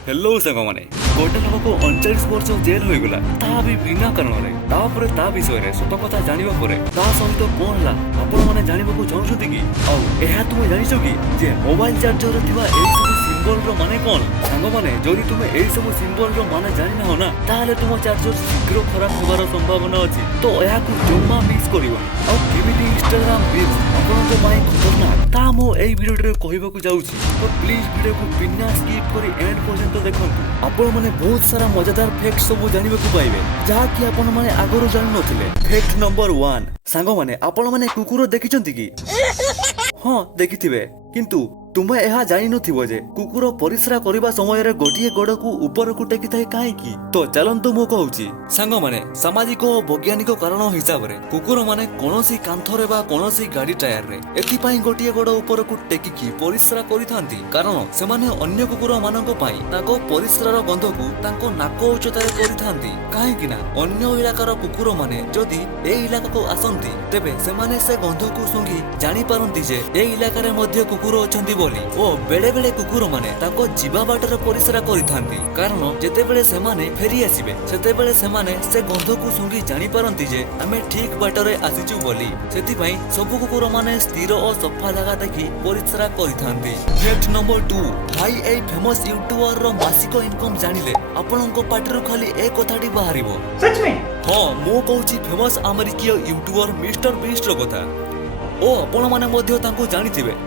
Hello साଙ୍ଗमाने गोटे लोक को 39 वर्ष जेल हो गला ता भी बिना कारण रे तापरे ता विषय रे सत कथा जानिबा परे ता सहित कोन हला आपण माने जानिबा को चाहछथि कि औ एहा तुमे जानिछो कि जे मोबाइल चार्जर रे थिबा एई सब सिंबल रो माने कोन साଙ୍ଗमाने जदि तुमे एई सब सिंबल रो माने जानि ना हो ना ताले तुम चार्जर शीघ्र खराब होबार संभावना अछि तो एहा को जम्मा मिस करिवो औ केमिति इंस्टाग्राम रील्स आपण को माय खतरनाक ता मो एई वीडियो रे कहबा को जाउछि तो प्लीज वीडियो को बिना स्किप करी एंड पर्यंत देखंतु आपण माने बहुत सारा मजेदार फैक्ट सब जानिबा को पाइबे जहा कि आपण माने आगरो जानि नथिले। फैक्ट नंबर 1 सांगो माने आपण माने कुकुर देखिचंती कि हां देखिथिबे किंतु तुमे एहा जानि नथिबो जे कुकुर परिश्रा करिबा समय रे गोटिए गोड़ को ऊपर को टेकी थाए काहे की तो चलंतु मो कहउची सांगो माने सामाजिक और वैज्ञानिक कारण हिसाब रे कुकुर माने कोनोसी कांथरे बा कोनोसी गाड़ी टायर रे एथि पई गोटिए गोड़ ऊपर को टेकी की परिश्रा करिथांती कारण से माने अन्य कुकुर माननको पई ताको परिश्रार गंध को ताको नाको उच्चता रे करिथांती काहे की ना अन्य इलाकार कुकुर माने जदी ए इलाका को आसंती तेबे से माने से गंध को सुंगी जानि पारंती जे ए इलाका रे मध्ये कुकुर अछंती बोली ओ बेले बेले कुकुर माने ताको जीवा बाटर परिश्रा करिथांती कारण जेते बेले से माने फेरी आसीबे सेते बेले से माने से गंध को सुंगी जानि पारंती जे हमें ठीक बाटरे आसीचु बोली सेति पई सब कुकुर माने स्थिर और सफा जगह देखि परिश्रा करिथांती। फैक्ट नंबर 2 भाई ए फेमस यूट्यूबर रो मासिक इनकम जानिले आपनको पाटिरो खाली ए कथाटी बाहरिबो सच में हां मो कहूची फेमस अमेरिकीय यूट्यूबर मिस्टर बीस्ट रो कथा ओ आपण माने मध्ये तांको जानिथिबे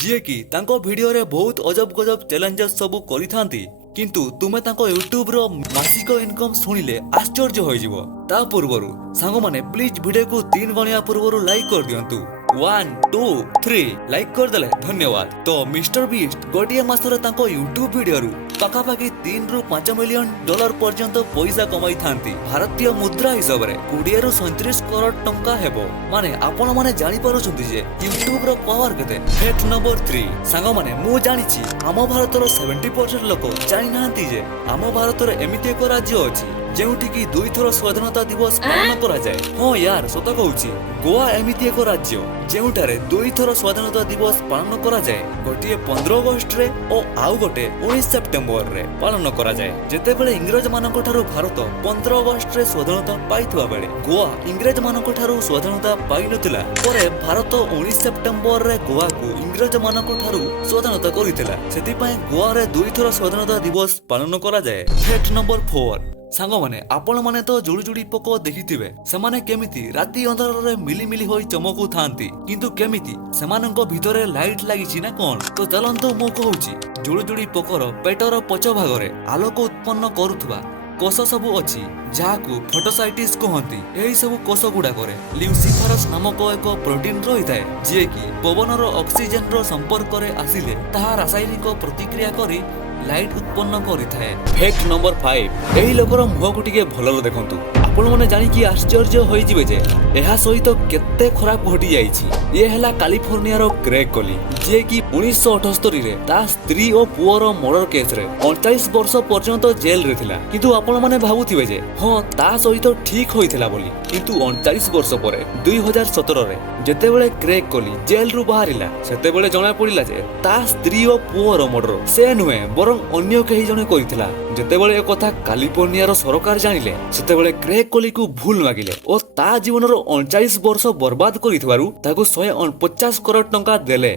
जे कि तांको वीडियो रे बहुत अजब गजब चैलेंजेस सब करिथांती किंतु तुमे तांको यूट्यूब रो मासिक इनकम सुनिले आश्चर्य होई जिवो ता पूर्वरु सांगो माने प्लीज वीडियो को 3 गणिया पूर्वरु लाइक कर दियंतु 1 2 3 लाइक कर देले धन्यवाद। तो मिस्टर बीस्ट गोटिए मासरे तांको यूट्यूब वीडियो रु पाखापाखि 3 रु 5 मिलियन डॉलर पर्यंत पैसा कमाई थांती भारतीय मुद्रा हिसाब रे 20 रु 37 करोड़ टंका हेबो माने आपण माने जानि पारुछंती जे यूट्यूब रो पावर केते। फैक्ट नंबर 3 सांगो माने मु जानिछि हम भारत रो 70% लोक जानि नांती जे हम भारत रो एमिति एक राज्य अछि जेउठी की 2 थर स्वाधीनता दिवस पालन करा जाय। हां यार सत कहउछि गोवा एमिति एक राज्य जेउठारे 2 थर स्वाधीनता दिवस पालन करा जाय गोटिए 15 अगस्त रे ओ आउ गोटे 19 सेप्टेम्बर रे पालन करा जाय जेते बेले इंग्रज मानको ठारू भारत 15 अगस्त रे स्वाधीनता पाइथवा बेले गोवा इंग्रज मानको ठारू स्वाधीनता पाइ नथिला परे भारत 19 सेप्टेम्बर रे गोवा को इंग्रज मानको ठारू स्वाधीनता करितला सेति पय गोवा रे 2 थर स्वाधीनता दिवस पालन करा जाय। फैक्ट नंबर 4 सांगो माने आपण माने तो जुड़ी जुड़ी पोको देखिथिबे सेमाने केमिति राती अंधार रे मिली मिली होई चमकु थांती किंतु केमिति सेमानंको भितरे लाइट लागिछि ना कोन तो चलंतो मो कहउछि जुड़ी जुड़ी पोकर पेटर पछ भाग रे आलोक उत्पन्न करूथबा कोष सबु अछि जाहाकु फोटोसाइटिस कहंती एही सबु कोष गुडा करे ल्यूसिफरस नामक एक प्रोटीन रहिताय जे कि पवनर ऑक्सीजन रो संपर्क रे आसिले ताहा रासायनिक प्रतिक्रिया करी लाइट उत्पन्न करिथाय। फैक्ट नंबर 5 एही लोकर मुह को टिके भलर देखंतु आपण माने जानि कि आश्चर्य होई जिवे जे एहा सहित केते खराब घटी जाईछि ये हला कैलिफोर्निया रो क्रेग कोली जे कि 1978 रे ता स्त्री और पुअर मर्डर केस रे 39 वर्ष पर्यंत जेल रे थिला किंतु आपण माने भाबुथिबे जे हां ता सहित ठीक होइथिला बोली किंतु 39 वर्ष परे 2017 रे जेते बेले क्रेग कोली जेल रु बाहरिला सेते बेले जणा पडिला जे ता स्त्री और पुअर मर्डर से नुहे बरं अन्य केही जणे करिथिला जेते बेले ए कथा कैलिफोर्निया रो सरकार जानिले सेते बेले क्रेग कोली को भूल मागिले और ता जीवन रो 39 वर्ष बर्बाद करिथवारु ताको 150 करोड़ टंका देले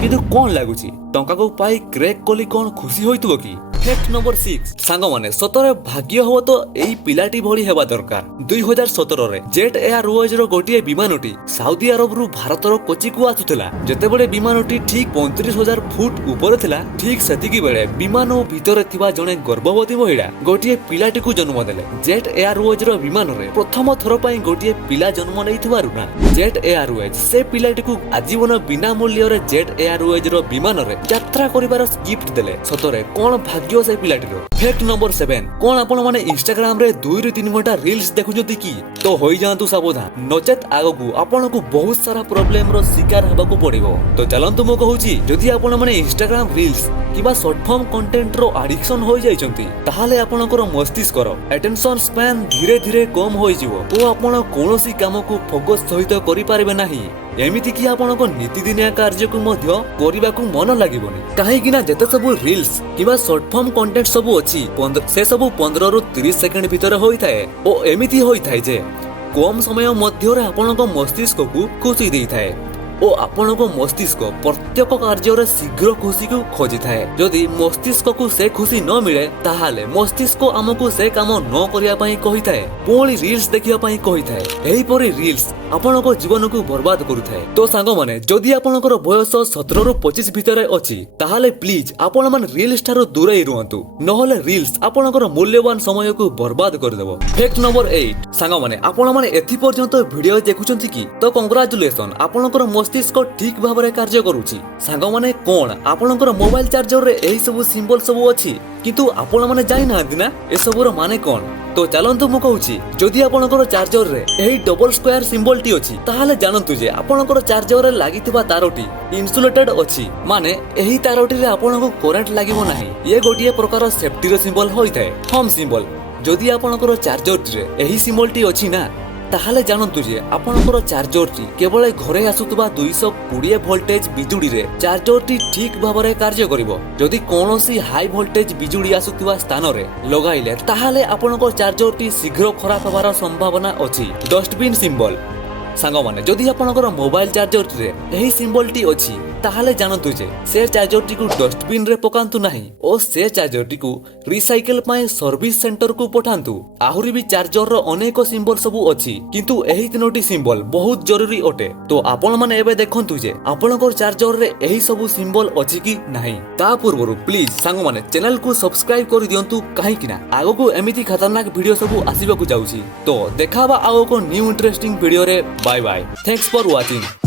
किंतु कोन लागुची टंका को पाई क्रेग कोली कोन खुशी होइतबो की। फैक्ट नंबर 6 सांगो माने सतरे भाग्य हो तो एई पिलाटी भली हेबा दरकार 2017 रे जेट एयरवेज रो गोटिए विमानटी सऊदी अरब रु भारत रो कोची को आसुथला जेते बेले विमानटी ठीक 35,000 फुट ऊपर थिला ठीक सेतिकी बेले विमान भितरे थिबा जणे गर्भवती महिला गोटिए पिलाटी को जन्म देले जेट एयरवेज रो विमान रे प्रथम थरो पई गोटिए पिला जन्म नैथवारु ना जेट एयरवेज से पिलाटी को आजीवन बिना मूल्य रे जेट एयरवेज रो विमान रे यात्रा करिवार गिफ्ट देले सतरे कोन भाग्य से पिलाटीरो। फैक्ट नंबर 7 कोन आपण माने इंस्टाग्राम रे 2 ରୁ 3 घंटा रील्स देखुजती की तो होई जांतु सावधान नचेत आगो आपण को बहुत सारा प्रॉब्लम रो शिकार हबा को पड़िबो तो चलंतु मो कहूची जदि आपण माने इंस्टाग्राम रील्स किबा शॉर्ट फॉर्म कंटेंट रो एडिक्शन होई जाइचंती ताहाले आपणकर मस्तिष्क रो अटेंशन स्पैन धीरे धीरे कम होई जिवो तो आपण कोनोसी काम को फोकस सहित करि पारिबे नाही एमिति कि आपणक नीतिदिनिया कार्य को मध्य करबाकू मन लागिबोनी काहेकि ना जेते सब रील्स किबा शॉर्ट फॉर्म कंटेंट सब अछि से सब 15 रु 30 सेकंड भीतर होई थाए ओ एमिति होई थाए जे कम समय मध्य रे आपणक मस्तिष्क को खुशी देई थाए ओ आपणक मस्तिष्क प्रत्येक कार्य शीघ्र खुशी को खोजी थाए जदि मस्तिष्क को से खुशी न मिले ताहाले मस्तिष्क आमको से काम न करिया पई कहि थाए पुणी रील्स देखिया पई कहि थाए एही परी रील्स आपणक जीवन को बर्बाद करू थाए तो सांग माने जदि आपणकर बयस 17 रु 25 भितरे अछि ताहाले प्लीज आपण माने रील्स ठारो दूरे रुहंतु नहले रील्स आपणकर मूल्यवान समय को बर्बाद कर देबो। फैक्ट नंबर 8 सांग माने आपण माने एथि पर्यंत वीडियो देखुचंती की तो कांग्रेचुलेशन आपणकर मस्तिष्क ठीक भाबरे कार्य करूची सांग माने कोन आपणकर मोबाइल चार्जर रे एही सब सिंबल सब अछि किंतु आपण माने जानि नांदी ना ए सबरो माने कोन तो चलंतु मु कहूची जदि आपणकर चार्जर रे एही डबल स्क्वायर सिंबल टी अछि ताहाले जानंतु जे आपणकर चार्जर रे लागिथिबा तारोटी इन्सुलेटेड अछि माने एही तारोटी रे आपणको करंट लागिबो नाही ये गोटिए प्रकार सेफ्टी रो सिंबल होई थाए होम सिंबल जदि आपणकर चार्जर रे एही सिंबल टी अछि ना ताहाले जानंतु जे आपणकर चार्जर टी केवल घरे आसुतबा 220 वोल्टेज बिजुड़ी रे चार्जर टी ठीक भाबरे कार्य करिवो जदि कोनोसी हाई वोल्टेज बिजुड़ी आसुतबा स्थान रे लगाइले ताहाले आपणकर चार्जर टी शीघ्र खराब होबार संभावना अछि। डस्टबिन सिंबल सांग माने जदि आपणकर मोबाइल चार्जर रे एही सिंबल टी अछि ताहाले जानंतु जे से चार्जर टी को डस्टबिन रे पकांतु नाही ओ से चार्जर टी को रिसाइकल पाए सर्विस सेंटर को पठांतु आहुरी भी चार्जर रो अनेक सिंबल सब अछि किंतु एही तीनोटी सिंबल बहुत जरूरी अटे तो आपण माने एबे देखंतु जे आपणकर चार्जर रे एही सब सिंबल अछि कि नाही ता पूर्वरु प्लीज सांग माने चैनल को सब्सक्राइब करि दियंतु काहे कि ना आगो को एमिति खतरनाक वीडियो सब आसीबा को जाउची तो देखाबा आगो को न्यू इंटरेस्टिंग वीडियो रे bye bye thanks for watching.